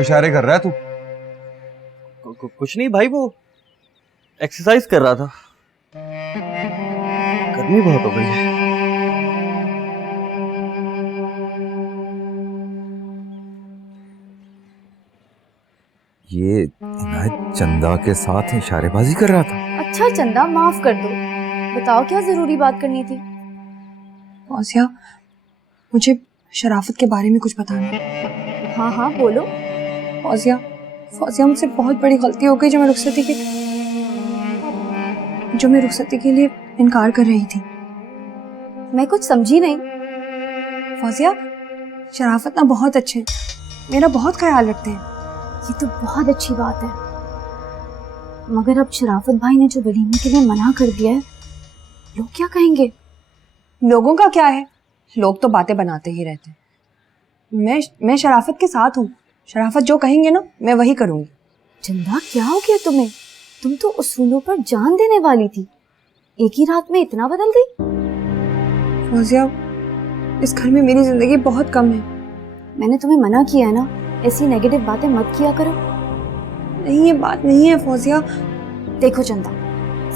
क्यों इशारे कर रहा है तू? कुछ नहीं भाई, वो एक्सरसाइज कर रहा था। गर्मी बहुत हो गई है। ये इनायत चंदा के साथ इशारेबाजी कर रहा था। अच्छा चंदा, माफ कर दो। बताओ क्या जरूरी बात करनी थी? फौजिया, मुझे शराफत के बारे में कुछ बताना है। हाँ हाँ बोलो। फौजिया, फौजिया मुझसे बहुत बड़ी गलती हो गई जो मैं रुखसती के लिए इनकार कर रही थी। मैं कुछ समझी नहीं। फौजिया, शराफत ना बहुत अच्छे हैं, मेरा बहुत ख्याल रखते हैं। ये तो बहुत अच्छी बात है, मगर अब शराफत भाई ने जो वलीमे के लिए मना कर दिया है, लोग क्या कहेंगे? लोगों का क्या है, लोग तो बातें बनाते ही रहते हैं। मैं शराफत के साथ हूँ। शराफत जो कहेंगे ना, मैं वही करूँगी। चंदा, क्या हो गया तुम्हें? तुम तो उसूलों पर जान देने वाली थी, एक ही रात में इतना बदल गई। फौजिया, इस घर में मेरी जिंदगी बहुत कम है। मैंने तुम्हें मना किया है ना, ऐसी नेगेटिव बातें मत किया करो। नहीं, ये बात नहीं है फौजिया। देखो चंदा,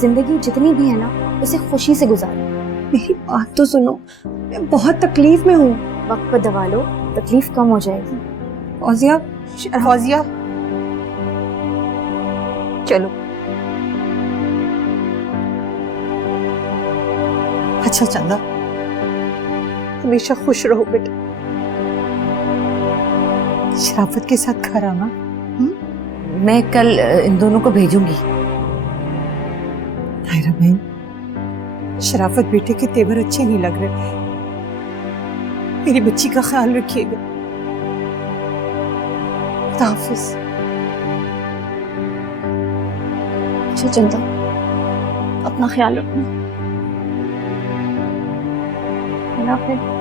जिंदगी जितनी भी है ना, उसे खुशी से गुजारो। मेरी बात तो सुनो, मैं बहुत तकलीफ में हूँ। वक्त पर दवा लो, तकलीफ कम हो जाएगी। फौजिया, फौजिया चलो। अच्छा चंदा, हमेशा खुश रहो बेटा। शराफत के साथ घर आना। मैं कल इन दोनों को भेजूंगी। नायरा बहन, शराफत बेटे के तेवर अच्छे नहीं लग रहे। मेरी बच्ची का ख्याल रखिएगा। खुदा हाफिज। अच्छा चंदा, अपना ख्याल रखना। अल्लाह हाफिज।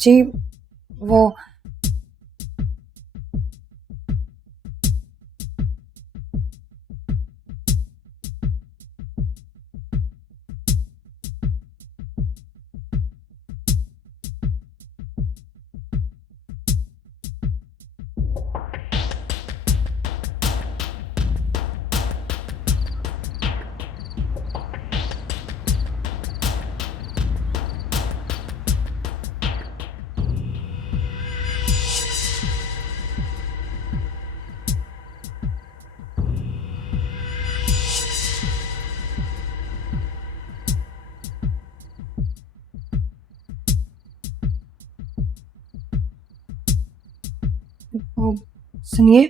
जी, वो सुनिए।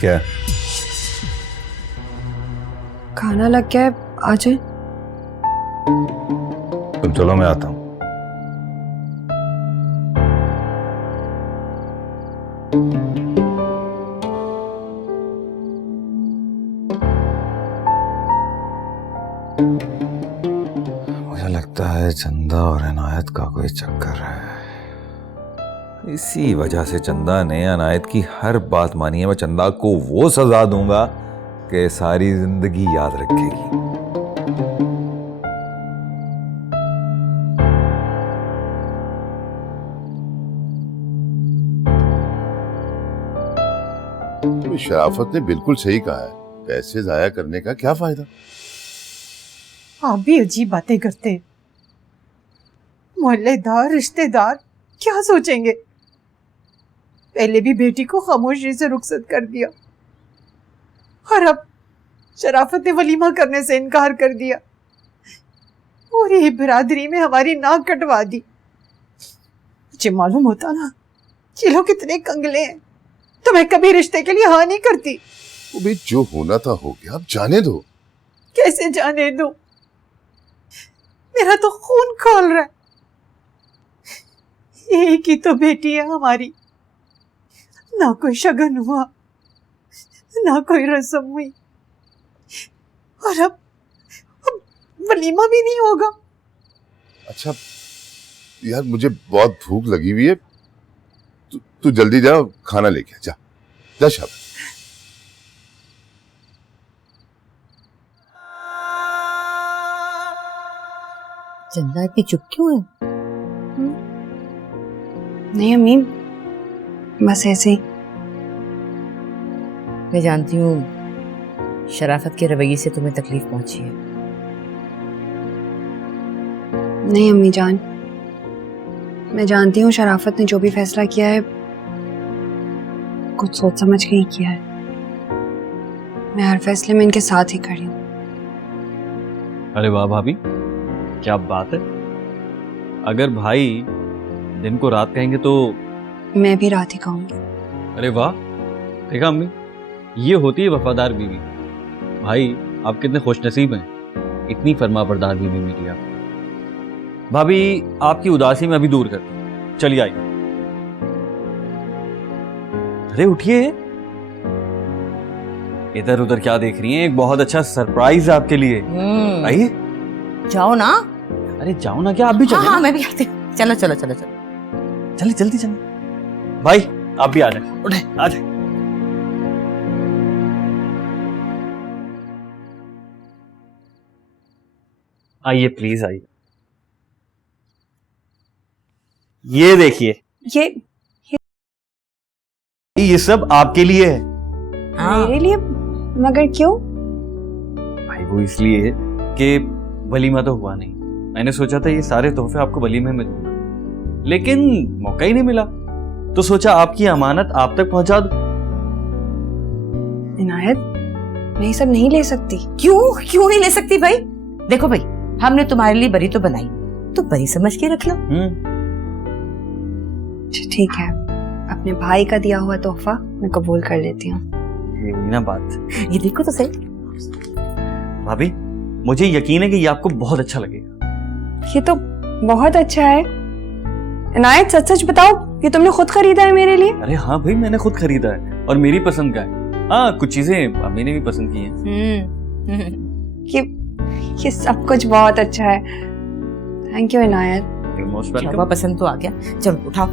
क्या? खाना लग गया है, आ जाए। तुम चलो, मैं आता हूँ। मुझे लगता है चंदा और इनायत का कोई चक्कर है। इसी वजह से चंदा ने अनायत की हर बात मानी है। मैं चंदा को वो सजा दूंगा कि सारी जिंदगी याद रखेगी। तो शराफत ने बिल्कुल सही कहा है, पैसे जाया करने का क्या फायदा। आप भी अजीब बातें करते हैं। मोहल्लेदार रिश्तेदार क्या सोचेंगे। पहले भी बेटी को खामोशी से रुखसत कर दिया और अब शराफत ने वलीमा करने से इनकार कर दिया। पूरी बिरादरी में हमारी नाक कटवा दी। मुझे मालूम होता ना ये लोग कितने कंगले हैं तो मैं कभी रिश्ते के लिए हाँ नहीं करती। वो भी जो होना था हो गया, अब जाने दो। कैसे जाने दो, मेरा तो खून खौल रहा है। एक ही तो बेटी है हमारी, ना कोई शगन हुआ ना कोई रस्म हुई और अब वलीमा भी नहीं होगा। अच्छा यार, मुझे बहुत भूख लगी हुई है, तू जल्दी जा, खाना लेके आ, जा शाबाश। चंदा इतनी चुप क्यों है? नहीं अम्मी, बस ऐसे ही। मैं जानती हूँ शराफत के रवैये से तुम्हें तकलीफ पहुंची है। नहीं अम्मी जान, मैं जानती हूँ शराफत ने जो भी फैसला किया है कुछ सोच समझ के ही किया है। मैं हर फैसले में इनके साथ ही खड़ी हूँ। अरे वाह भाभी, क्या बात है। अगर भाई दिन को रात कहेंगे तो मैं भी रात ही कहूंगी। अरे वाह, देखा अम्मी, ये होती है वफादार बीवी। भाई आप कितने खुशनसीब हैं, इतनी फरमाबरदार बीवी मिली आपको। भाभी आपकी उदासी में अभी दूर करती हूं, चलिए आइए। अरे उठिए, इधर उधर क्या देख रही हैं? एक बहुत अच्छा सरप्राइज है आपके लिए। आइए। जाओ ना। अरे जाओ ना क्या, आप भी चलिए। हाँ, मैं भी आती हूँ। चलो चलो चलो चलो, चलिए जल्दी चलिए। भाई आप भी आ जाए, उठे आ जाए। आइए प्लीज आइए। ये देखिए, ये सब आपके लिए है। हाँ। मेरे लिए? मगर क्यों? भाई वो इसलिए कि वलीमा तो हुआ नहीं। मैंने सोचा था ये सारे तोहफे आपको वलीमे में दूंगा, लेकिन मौका ही नहीं मिला, तो सोचा आपकी अमानत आप तक पहुंचा दूं। इनायत, मैं ये सब नहीं ले सकती। क्यों नहीं ले सकती भाई? देखो भाई, हमने तुम्हारे लिए बरी तो बनाई, तो बरी समझ के रख लो। ठीक है, अपने भाई का दिया हुआ तोहफा मैं कबूल कर लेती हूँ। ये हुई ना बात। ये देखो तो सही। भाभी मुझे यकीन है कि ये आपको बहुत अच्छा लगेगा। ये तो बहुत अच्छा है। इनायत सच सच बताओ, ये तुमने खुद खरीदा है मेरे लिए? अरे हाँ भाई, मैंने खुद खरीदा है और मेरी पसंद का है। हाँ, कुछ चीजें अम्मी ने भी पसंद की हैं। ये सब कुछ बहुत अच्छा है। Thank you Inayat. Most Baba welcome. पसंद तो आ गया, चलो उठाओ।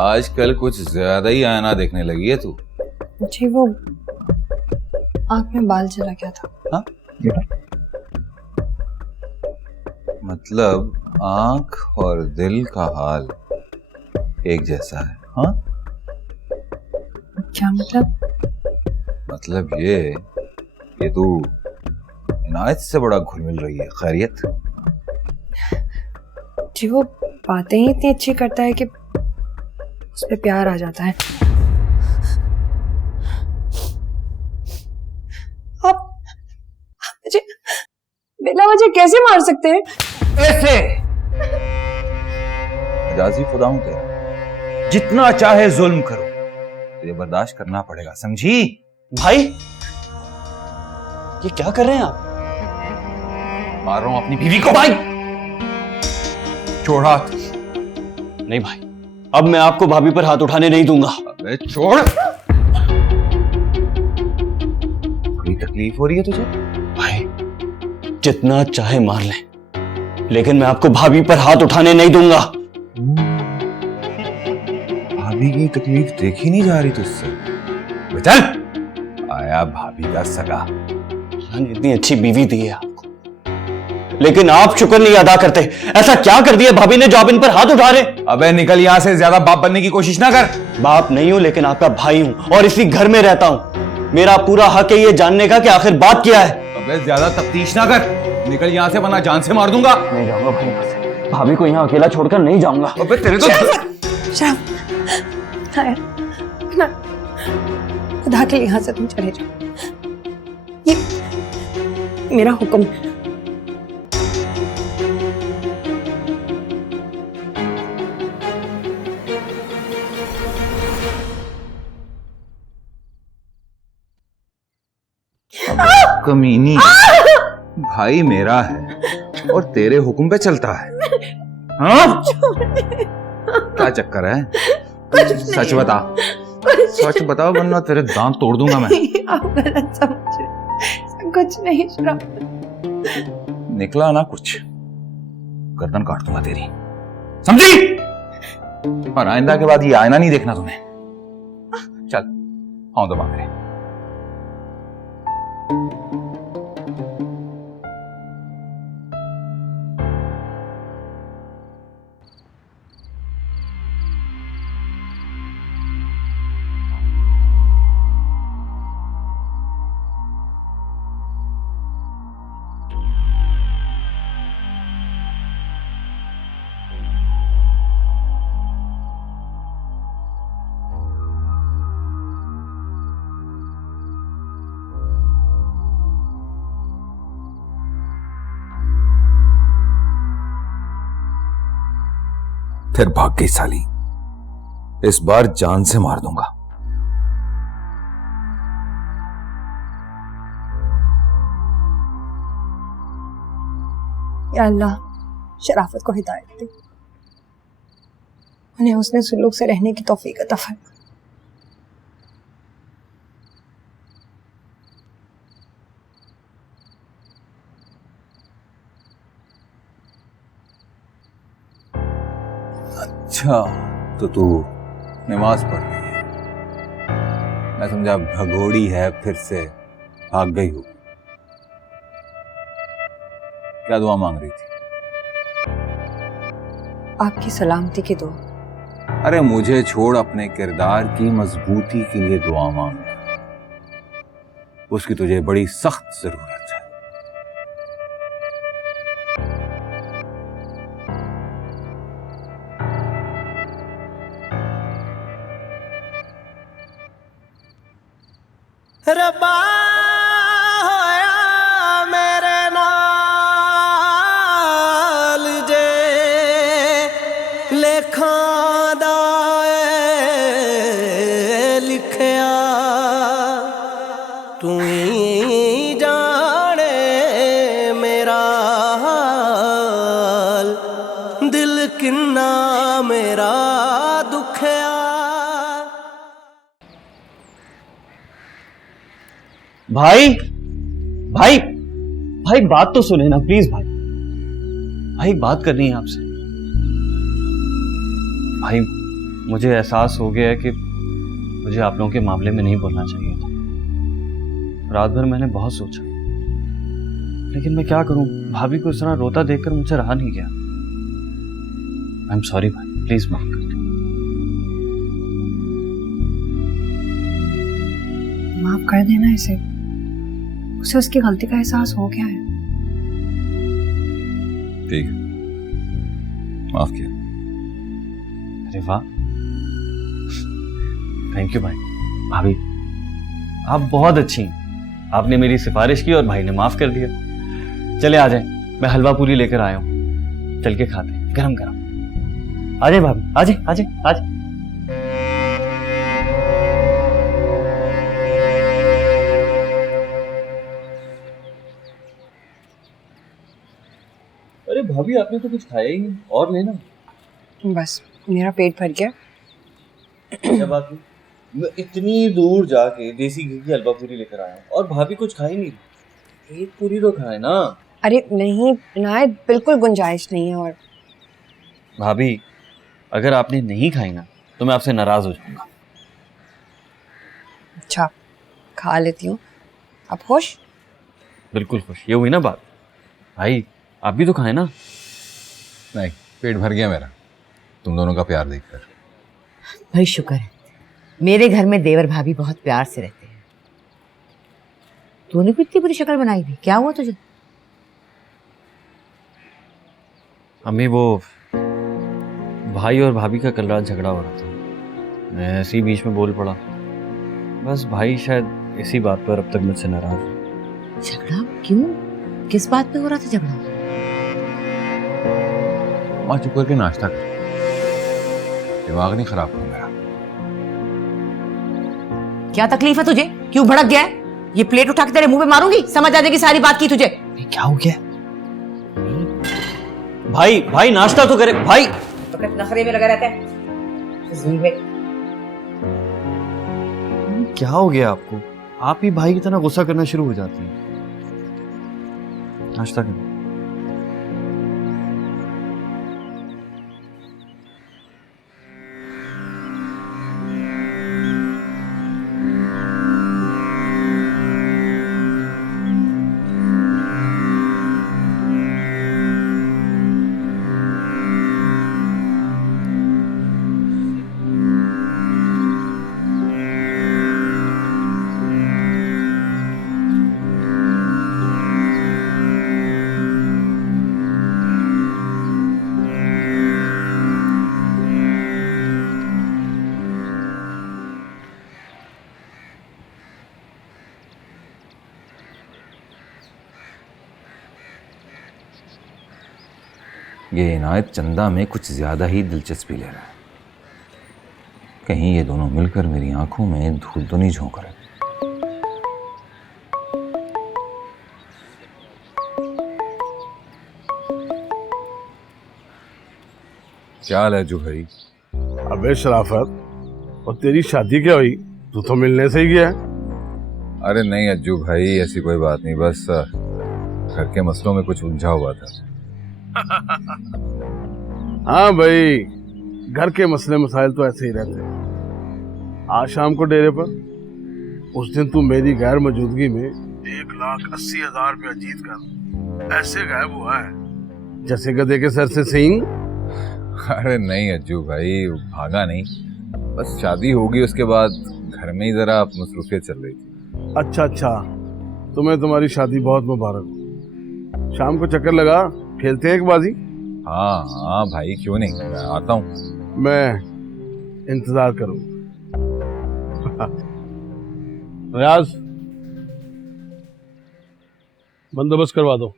आजकल कुछ ज्यादा ही आना देखने लगी है तू। जी वो आंख में बाल चला गया था। हाँ? मतलब आंख और दिल का हाल एक जैसा है। हाँ, क्या मतलब? मतलब ये तू इनायत से बड़ा घुल मिल रही है। खैरियत? जी वो बातें ही इतनी अच्छी करता है कि उस पे प्यार आ जाता है। आप मुझे बिना वजह कैसे मार सकते हैं? ऐसे मजाजी खुदा हूं तेरा, जितना चाहे जुल्म करो, तुझे बर्दाश्त करना पड़ेगा, समझी? भाई ये क्या कर रहे हैं आप? मार रहा हूं अपनी बीवी को। भाई छोड़ हाथ। नहीं भाई, अब मैं आपको भाभी पर हाथ उठाने नहीं दूंगा। अबे छोड़। बड़ी तकलीफ हो रही है तुझे? भाई जितना चाहे मार लें, लेकिन मैं आपको भाभी पर हाथ उठाने नहीं दूंगा। भाभी की तकलीफ देखी नहीं जा रही तुझसे। चल, आया भाभी का सगा। अल्लाह ने इतनी अच्छी बीवी दी है आपको, लेकिन आप शुक्र नहीं अदा करते। ऐसा क्या कर दिया भाभी ने जो आप इन पर हाथ उठा रहे? अबे निकल यहां से, ज्यादा बाप बनने की कोशिश ना कर। बाप नहीं हूं, लेकिन आपका भाई हूं और इसी घर में रहता हूं। मेरा पूरा हक है ये जानने का कि आखिर बात क्या है। अबे ज्यादा तफ्तीश ना कर, निकल यहां से वरना जान से मार दूंगा। नहीं जाऊंगा भाई यहाँ से, भाभी को यहाँ अकेला छोड़कर नहीं जाऊंगा। अबे तेरे तो शराफत, ना खुदा के लिए यहाँ से तुम चले जाओ। ये मेरा हुक्म है। कमीनी, भाई मेरा है और तेरे हुक्म पे चलता है। हाँ? क्या चक्कर है? सच बता, सच बता वरना तेरे दांत तोड़ दूंगा मैं। आप गलत समझ रहे, कुछ नहीं शराफत। निकला ना कुछ, गर्दन काट दूंगा तेरी, समझी? और आइंदा के बाद ये आईना नहीं देखना तुम्हें। चल आओ दबा मेरे। फिर भाग गई साली, इस बार जान से मार दूंगा। या अल्लाह शराफत को हिदायत दे, उन्हें उसने सुलूक से रहने की तौफीक अता फरमा। अच्छा तो तू नमाज पढ़ रही है, मैं समझा भगोड़ी है फिर से भाग गई हो। क्या दुआ मांग रही थी? आपकी सलामती की दुआ। अरे मुझे छोड़, अपने किरदार की मजबूती के लिए दुआ मांग, उसकी तुझे बड़ी सख्त जरूरत है। रब्बा होया मेरे नाल जे लेखां दा लिखिया, तू ही जाने मेरा हाल, दिल किन्ना मेरा दुखिया। भाई भाई भाई बात तो सुने ना प्लीज। भाई भाई बात करनी है आपसे। भाई मुझे एहसास हो गया है कि मुझे आप लोगों के मामले में नहीं बोलना चाहिए था। रात भर मैंने बहुत सोचा, लेकिन मैं क्या करूं, भाभी को इस तरह रोता देखकर मुझसे रहा नहीं गया। आई एम सॉरी भाई, प्लीज माफ कर दो। माफ कर देना इसे, उसे उसकी गलती का एहसास हो गया है। ठीक है, माफ किया। अरे वाह, थैंक यू भाई। भाभी आप बहुत अच्छी हैं, आपने मेरी सिफारिश की और भाई ने माफ कर दिया। चले आ जाए, मैं हलवा पूरी लेकर आया हूँ, चल के खाते हैं गरम गरम। आ जाए भाभी, आ जाए आ जाए आ जाए। अरे भाभी आपने तो कुछ खाया ही नहीं, और लेना। बस मेरा पेट भर गया। क्या बात है, मैं इतनी दूर जाके देसी घी की हलवा पूरी लेकर आया हूँ और भाभी कुछ खा ही नहीं, एक पूरी तो खाए ना। अरे नहीं इनायत, बिल्कुल गुंजाइश नहीं है। और भाभी अगर आपने नहीं खाई ना तो मैं आपसे नाराज हो जाऊंगा। अच्छा खा लेती हूँ। अब खुश? बिल्कुल खुश, ये हुई ना बात। भाई आप भी तो खाए ना। नहीं, पेट भर गया मेरा तुम दोनों का प्यार देखकर। भाई शुक्र है, मेरे घर में देवर भाभी बहुत प्यार से रहते हैं। तूने भी इतनी बुरी शक्ल बनाई थी, क्या हुआ तुझे? अम्मी वो भाई और भाभी का कल रात झगड़ा हो रहा था, मैं ऐसे ही बीच में बोल पड़ा। बस भाई शायद इसी बात पर अब तक मुझसे नाराज है। झगड़ा क्यों? किस बात पे हो रहा था झगड़ा? माँ चुप करके नाश्ता कर, दिमाग नहीं खराब हो मेरा। क्या तकलीफ है तुझे? क्यों भड़क गया है? ये प्लेट उठा के तेरे मुंह पे मारूंगी, समझ आ जाएगी सारी बात की तुझे। क्या हो गया भाई? भाई नाश्ता तो करे भाई। नखरे में लगा रहता है। क्या हो गया आपको? आप ही भाई की तरह गुस्सा करना शुरू हो जाती हैं। नाश्ता करो। ये इनायत चंदा में कुछ ज्यादा ही दिलचस्पी ले रहा है। कहीं ये दोनों मिलकर मेरी आंखों में धूल तो नहीं झोंक रहे। क्या हाल है जो भाई? अबे शराफत, और तेरी शादी क्या हुई? तू तो मिलने से ही गया है। अरे नहीं अज्जू भाई, ऐसी कोई बात नहीं, बस घर के मसलों में कुछ उलझा हुआ था। हाँ भाई, घर के मसले मसाइल तो ऐसे ही रहते हैं। आज शाम को डेरे पर, उस दिन तू मेरी गैर मौजूदगी में 1,80,000 रुपया जीत कर ऐसे गायब हुआ है जैसे गधे के सर से सींग। अरे नहीं अज्जू भाई, भागा नहीं, बस शादी होगी उसके बाद घर में ही जरा मसरूफियत चल रही थी। अच्छा अच्छा, तुम्हें तुम्हारी शादी बहुत मुबारक हो। शाम को चक्कर लगा, खेलते हैं एक बाजी। हाँ हाँ भाई, क्यों नहीं, मैं आता हूँ। मैं इंतजार करूँ। रियाज, बंदोबस्त करवा दो।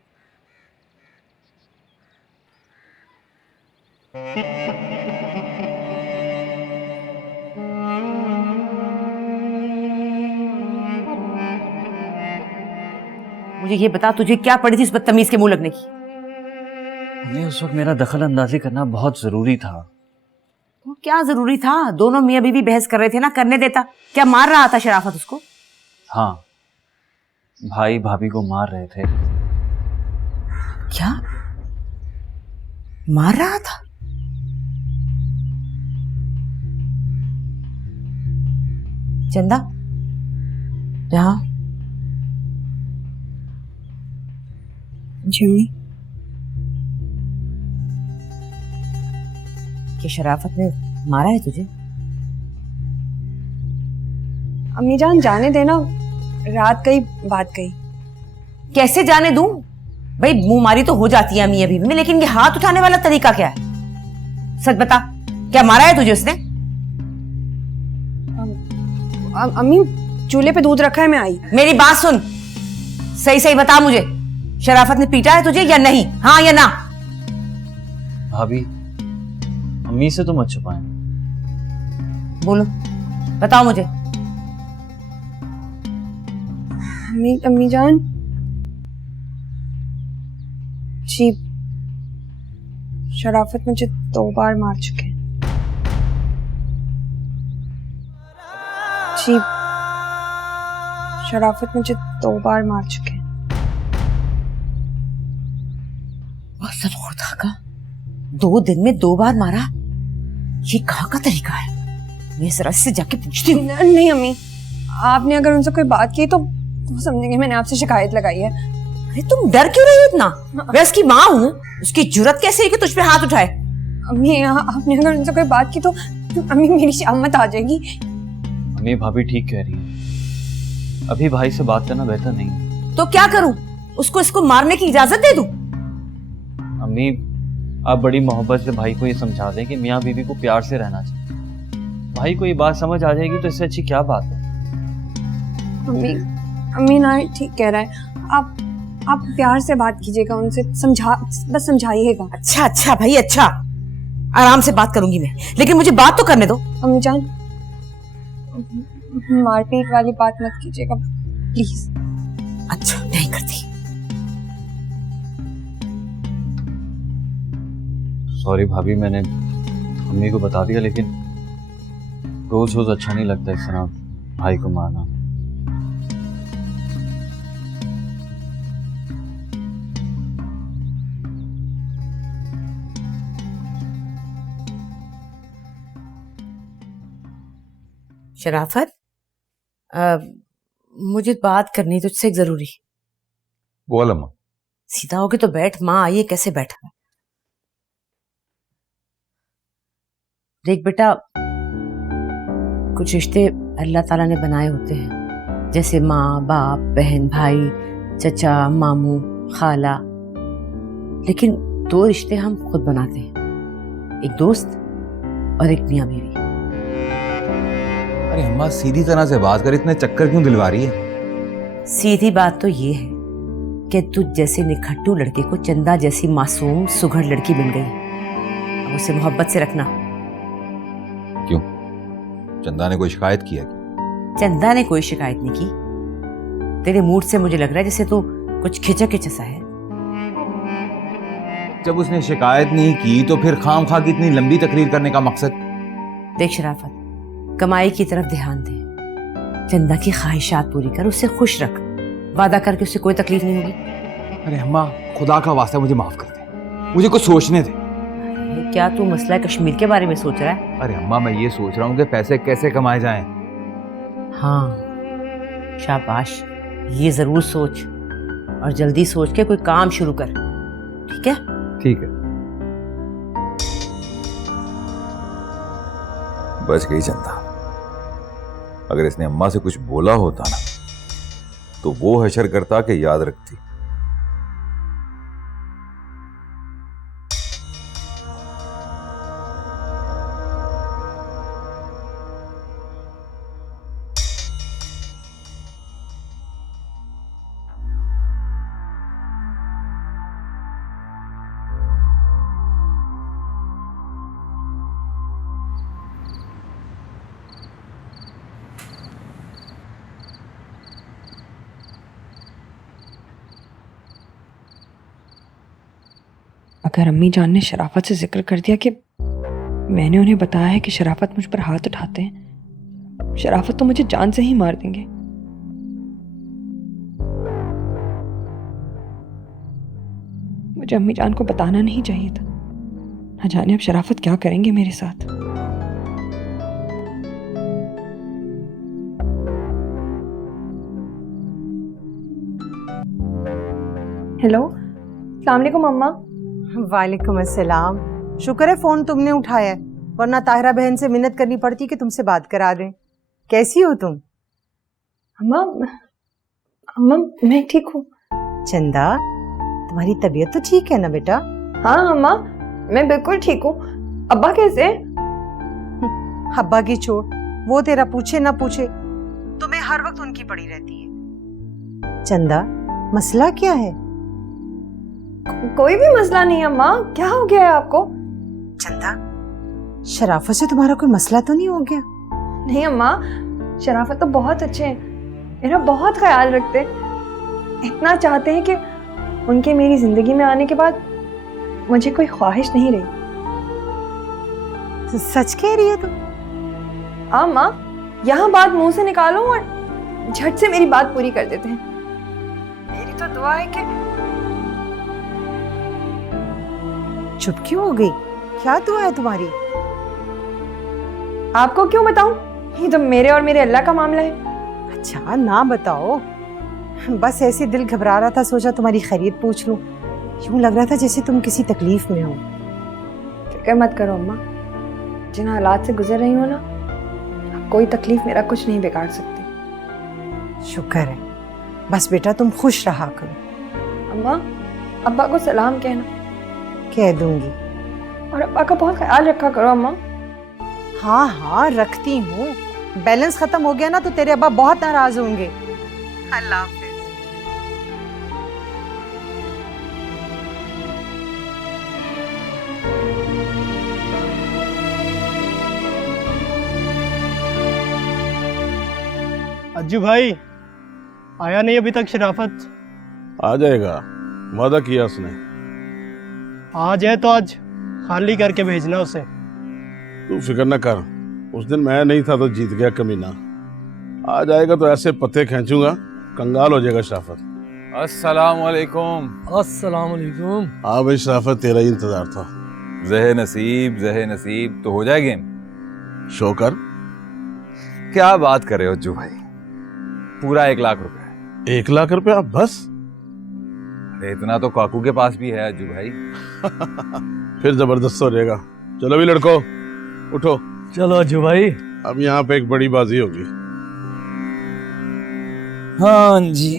मुझे ये बता, तुझे क्या पड़ी थी इस बदतमीज के मुंह लगने की? हमें उस वक्त मेरा दखल अंदाजी करना बहुत जरूरी था। तो क्या जरूरी था? दोनों मियां बीवी बहस कर रहे थे ना, करने देता। क्या मार रहा था शराफत उसको? हाँ, भाई भाभी को मार रहे थे। क्या मार रहा था? चंदा यहाँ जिम्मी, कि शराफत ने मारा है तुझे? अम्मी जान जाने देना, रात गई बात गई। कैसे जाने दूं भाई, मुंह मारी तो हो जाती है अम्मी अभी भी, लेकिन ये हाथ उठाने वाला तरीका क्या है? सच बता, क्या मारा है तुझे उसने? अम्मी चूल्हे पे दूध रखा है, मैं आई। मेरी बात सुन, सही सही बता मुझे, शराफत ने पीटा है तुझे या नहीं? हाँ या ना? भाभी, अम्मी से तो मत छुपाएं। बोलो, बताओ मुझे। अम्मी जान जी, शराफत मुझे 2 बार मार चुके हैं जी। शराफत मुझे 2 बार मार चुके हैं। असद खुदा का, 2 दिन में 2 बार मारा? ये कहाँ का तरीका है? मैं जरा से जाके पूछती हूँ। नहीं अम्मी, आपने अगर उनसे कोई बात की तो वो समझेंगे मैंने आपसे शिकायत लगाई है। अरे तुम डर क्यों रही हो इतना? मैं उसकी माँ हूँ, उसकी जुर्रत कैसे है कि तुझ पे हाथ उठाए? अम्मी आपने अगर उनसे कोई बात की तो अम्मी मेरी शामत आ जाएगी। अम्मी, भाभी ठीक कह रही है, अभी भाई से बात करना बेहतर नहीं है। तो क्या करूं? उसको इसको मारने की इजाजत दे दूं? अम्मी, आप बड़ी मोहब्बत से भाई को ये समझा दें कि मियाँ बीवी को प्यार से रहना चाहिए। भाई को ये बात समझ आ जाएगी तो इससे अच्छी क्या बात है? अम्मी ना ठीक कह रहा है, आप प्यार से बात कीजिएगा उनसे, बस समझाइएगा। अच्छा अच्छा भाई, अच्छा, आराम से बात करूंगी मैं, लेकिन मुझे बात तो करने दो। अम्मी जान, मारपीट वाली बात मत कीजिएगा प्लीज। अच्छा, नहीं करती। सॉरी भाभी, मैंने अम्मी को बता दिया, लेकिन रोज रोज अच्छा नहीं लगता इस तरह भाई को मारना। शराफत, मुझे बात करनी तुझसे एक जरूरी। बोल अम्मा। सीधा होके तो बैठ, माँ आई है, कैसे बैठा है? देख बेटा, कुछ रिश्ते अल्लाह ताला ने बनाए होते हैं, जैसे माँ बाप, बहन भाई, चचा मामू खाला, लेकिन 2 रिश्ते हम खुद बनाते हैं, एक दोस्त और एक मियाँ बीवी। अरे अम्मा, सीधी तरह से बात कर, इतने चक्कर क्यों दिलवा रही है? सीधी बात तो ये है कि तुझ जैसे निखट्टू लड़के को चंदा जैसी मासूम सुघड़ लड़की मिल गई, अब उसे मोहब्बत से रखना। क्यों? चंदा ने कोई शिकायत किया? चंदा ने कोई शिकायत नहीं की। तेरे मूड से मुझे लग रहा है जैसे तू कुछ खिंचा सा है। जब उसने शिकायत नहीं की तो फिर खाम खा की इतनी लंबी तकरीर करने का मकसद? देख शराफत, कमाई की तरफ ध्यान दे, चंदा की ख्वाहिशात पूरी कर, उससे खुश रख, वादा करके उससे कोई तकलीफ नहीं होगी। अरे अम्मा, खुदा का वास्ता मुझे माफ कर दे, मुझे कुछ सोचने दे। क्या तू मसला कश्मीर के बारे में सोच रहा है? अरे अम्मा, मैं ये सोच रहा हूँ कि पैसे कैसे कमाए जाएं। हाँ शाबाश, ये जरूर सोच, और जल्दी सोच के कोई काम शुरू कर, ठीक है? ठीक है। बच गई चंदा। अगर इसने अम्मा से कुछ बोला होता ना तो वो हशर करता कि याद रखती। अगर अम्मी जान ने शराफत से जिक्र कर दिया कि मैंने उन्हें बताया है कि शराफत मुझ पर हाथ उठाते हैं, शराफत तो मुझे जान से ही मार देंगे। मुझे अम्मी जान को बताना नहीं चाहिए था, न जाने अब शराफत क्या करेंगे मेरे साथ। हेलो, अस्सलाम वालेकुम अम्मा। वालेकुम अस्सलाम। शुक्र है फोन तुमने उठाया है। वरना ताहिरा बहन से मिन्नत करनी पड़ती कि तुमसे बात करा दें। कैसी हो तुम? अम्मा, अम्मा मैं ठीक हूँ। चंदा, तुम्हारी तबीयत तो ठीक है ना बेटा? हाँ अम्मा, मैं बिल्कुल ठीक हूँ। अब्बा कैसे? अब्बा की छोड़, वो तेरा पूछे ना पूछे, तुम्हें हर वक्त उनकी पड़ी रहती है। चंदा, मसला क्या है? कोई भी मसला नहीं अम्मा, क्या हो गया है आपको? चंदा, शराफत से तुम्हारा कोई मसला तो नहीं हो गया? नहीं अम्मा, शराफत तो बहुत अच्छे हैं, मेरा बहुत ख्याल रखते हैं, इतना चाहते हैं कि उनके मेरी जिंदगी में आने के बाद मुझे कोई ख्वाहिश नहीं रही। सच कह रही है तुम? हाँ माँ, यहाँ बात मुंह से निकालो और झट से मेरी बात पूरी कर देते हैं। मेरी तो दुआ है कि। चुप क्यों हो गई? क्या दुआ है तुम्हारी? आपको क्यों बताऊं? ये तो मेरे और मेरे अल्लाह का मामला है। अच्छा, ना बताओ, बस ऐसे दिल घबरा रहा था, सोचा तुम्हारी खैरियत पूछ लूं। यूं लग रहा था जैसे तुम किसी तकलीफ में हो। फिक्र मत करो अम्मा, जिन हालात से गुजर रही हो ना, कोई तकलीफ मेरा कुछ नहीं बिगाड़ सकती। शुक्र है, बस बेटा तुम खुश रहा करो। अम्मा, अब्बा को सलाम कहना। कह दूंगी। और अब्बा का बहुत ख्याल रखा करो अम्मा। हाँ हाँ रखती हूँ। बैलेंस खत्म हो गया ना तो तेरे अब्बा बहुत नाराज होंगे। अल्लाह हाफिज। अज्जू भाई आया नहीं अभी तक शराफत? आ जाएगा, वादा किया उसने। आ जाए तो आज खाली करके भेजना उसे। तू फिक्र न कर, उस दिन मैं नहीं था तो जीत गया कमीना। आ जाएगा तो ऐसे पत्ते खींचूंगा, कंगाल हो जाएगा शराफत। अस्सलाम वालेकुम। अस्सलाम वालेकुम। हाँ भाई शराफत, तेरा ही इंतजार था। जहे नसीब तो हो जाए गेम। शो कर। क्या बात कर रहे हो अज्जू भाई, पूरा 1 लाख रुपए। 1 लाख रुपया बस? अरे इतना तो काकू के पास भी है अज्जू भाई। फिर जबरदस्त हो जाएगा। चलो भी लड़को, उठो। चलो अज्जू भाई। अब यहाँ पे एक बड़ी बाजी होगी। हाँ जी।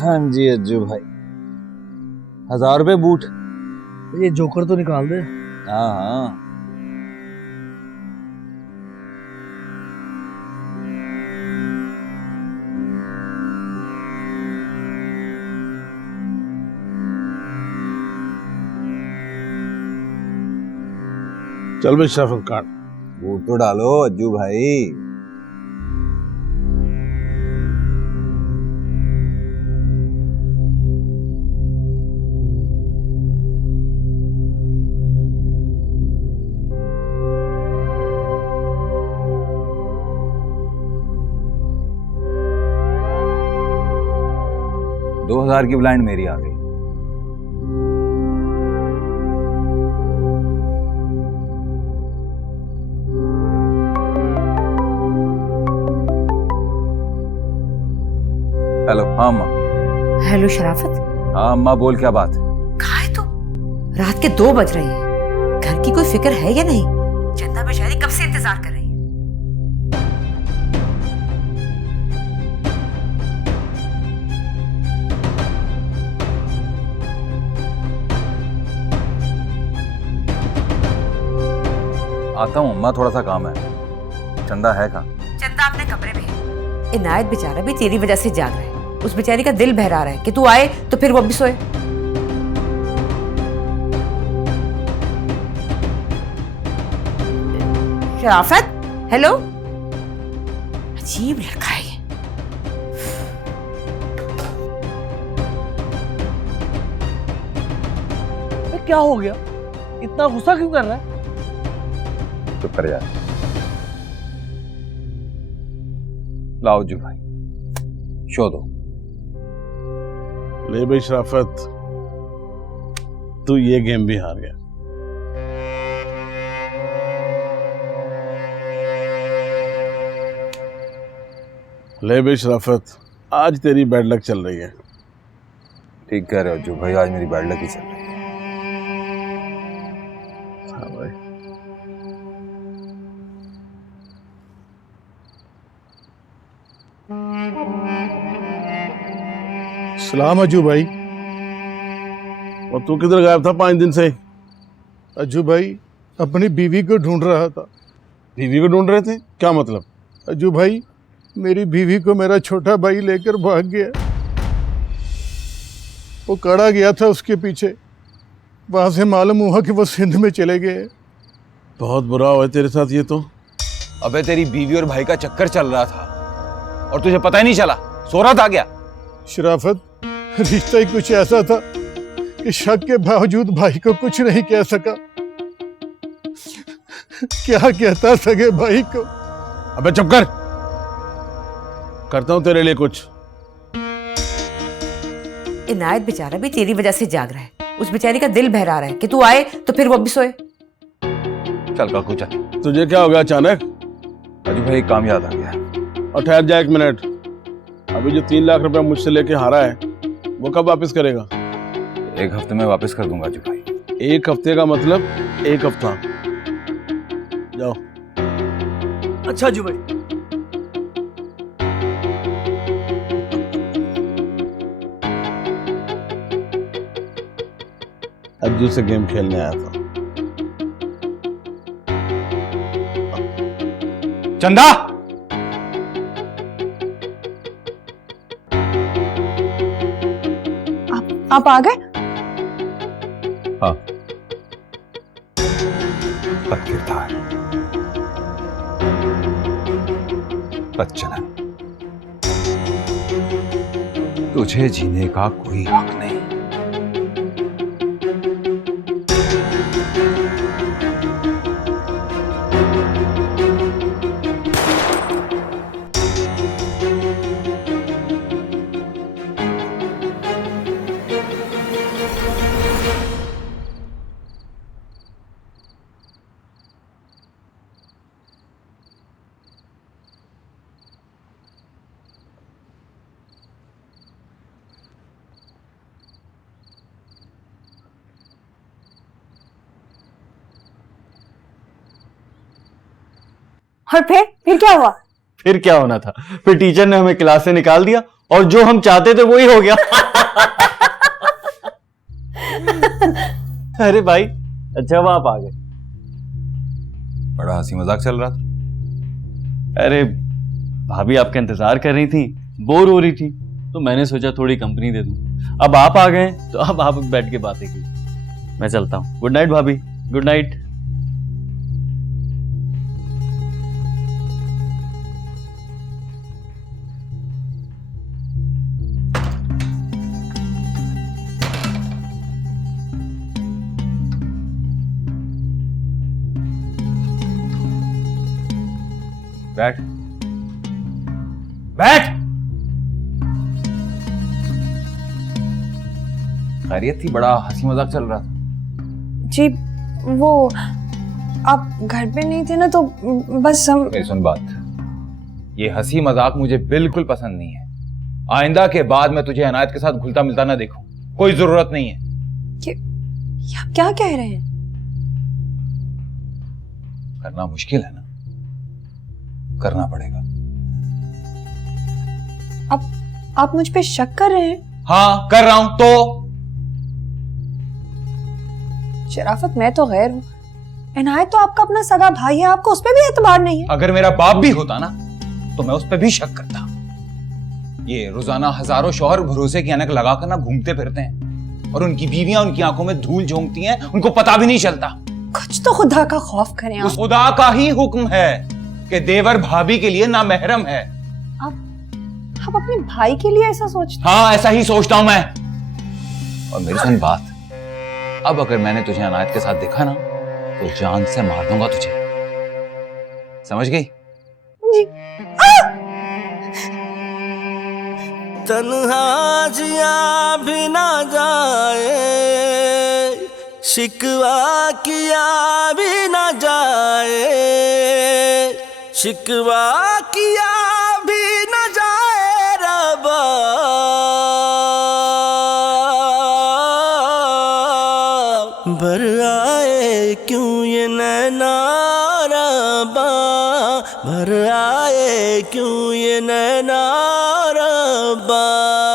हाँ जी अज्जू भाई, 1000 रुपए बूट। ये जोकर तो निकाल दे। हाँ हाँ। चल भाई शराफत काट। बूट तो डालो अज्जू भाई। दो 2000 की ब्लाइंड मेरी आ गई। हेलो। हाँ अम्मा। हेलो शराफत। हाँ अम्मा बोल, क्या बात है? कहाँ है तू? रात के 2 बज रहे हैं, घर की कोई फिक्र है या नहीं? चंदा बेचारी कब से इंतजार कर रही है। आता हूँ अम्मा, थोड़ा सा काम है। चंदा है कहाँ? चंदा अपने कमरे में है। इनायत बेचारा भी तेरी वजह से जाग रहा है। उस बेचारी का दिल बहरा रहा है कि तू आए तो फिर वो भी सोए। शराफत, हेलो। अजीब लड़का है ये। क्या हो गया, इतना गुस्सा क्यों कर रहा है? चुप कर यार। लाओ अज्जू भाई, शो दो। ले भाई शराफत, तू ये गेम भी हार गया। ले भाई शराफत, आज तेरी बैड लक चल रही है। ठीक कह रहे हो जो भाई, आज मेरी बैड लकी चल रही है। हाँ भाई। सलाम अज्जू भाई। और तू किधर गायब था 5 दिन से? अज्जू भाई अपनी बीवी को ढूंढ रहा था। बीवी को ढूंढ रहे थे? क्या मतलब? अज्जू भाई मेरी बीवी को मेरा छोटा भाई लेकर भाग गया। वो कड़ा गया था उसके पीछे, वहां से मालूम हुआ कि वो सिंध में चले गए। बहुत बुरा हुआ तेरे साथ ये तो। अबे तेरी बीवी और भाई का चक्कर चल रहा था और तुझे पता ही नहीं चला, सो रहा था क्या? शराफत, रिश्ता ही कुछ ऐसा था कि शक के बावजूद भाई को कुछ नहीं कह सका। क्या कहता सके भाई को? अबे चुप कर, करता हूं तेरे लिए कुछ। इनायत बेचारा भी तेरी वजह से जाग रहा है। उस बेचारी का दिल बहरा रहा है कि तू आए तो फिर वो भी सोए। चल काकू चल। तुझे क्या हो गया अचानक? अजू भाई एक काम याद आ गया। और ठहर जा 1 मिनट। अभी जो 3 लाख रुपया मुझसे लेके हारा है वो कब वापस करेगा? 1 हफ्ते में वापस कर दूंगा अजू भाई। 1 हफ्ते का मतलब 1 हफ्ता। जाओ। अच्छा अज्जू भाई। अज्जू से गेम खेलने आया था। चंदा, आप आ गए? हाँ, बदकिरदार, बदचलन, तुझे जीने का कोई हक नहीं। और फिर क्या हुआ? फिर क्या होना था? फिर टीचर ने हमें क्लास से निकाल दिया और जो हम चाहते थे वही हो गया। अरे भाई, अच्छा अब आप आ गए। बड़ा हंसी मजाक चल रहा था। अरे भाभी आपका इंतजार कर रही थी, बोर हो रही थी, तो मैंने सोचा थोड़ी कंपनी दे दूं। अब आप आ गए तो अब आप बैठ के बातें की। मैं चलता हूँ। गुड नाइट भाभी। Good night. बैठ बैठ। खैरियत थी? बड़ा हंसी मजाक चल रहा था। जी वो आप घर पे नहीं थे ना, तो बस हम। सुन बात, ये हंसी मजाक मुझे बिल्कुल पसंद नहीं है। आइंदा के बाद मैं तुझे अनायत के साथ घुलता मिलता ना देखूं, कोई जरूरत नहीं है। ये आप क्या कह रहे हैं? करना मुश्किल है ना, करना पड़ेगा। आप मुझ पे शक कर रहे हैं? हाँ कर रहा हूं। तो शराफत, मैं तो गैर हूं। इनायत तो आपका अपना सगा भाई है, आपको उस पर भी एतबार नहीं है? अगर मेरा बाप भी होता ना तो मैं उस पर भी शक करता। ये रोजाना हजारों शौहर भरोसे की अनक लगाकर ना घूमते फिरते हैं और उनकी बीवियां उनकी आंखों में धूल झोंकती हैं, उनको पता भी नहीं चलता। कुछ तो खुदा का खौफ करें आप। उस खुदा का ही हुक्म है कि देवर भाभी के लिए नामहरम है। आप अपने भाई के लिए ऐसा सोचते? हाँ ऐसा ही सोचता हूं मैं। और मेरी सुन बात, अब अगर मैंने तुझे अनायत के साथ देखा ना तो जान से मार दूंगा तुझे, समझ गई? जी। तन्हा जिया भी ना जाए, शिकवा किया भी ना जाए, शिकवा किया भी ना जाए रबा, भर आए क्यों ये नैना रब्बा, भर आए क्यों ये नैना रब्बा।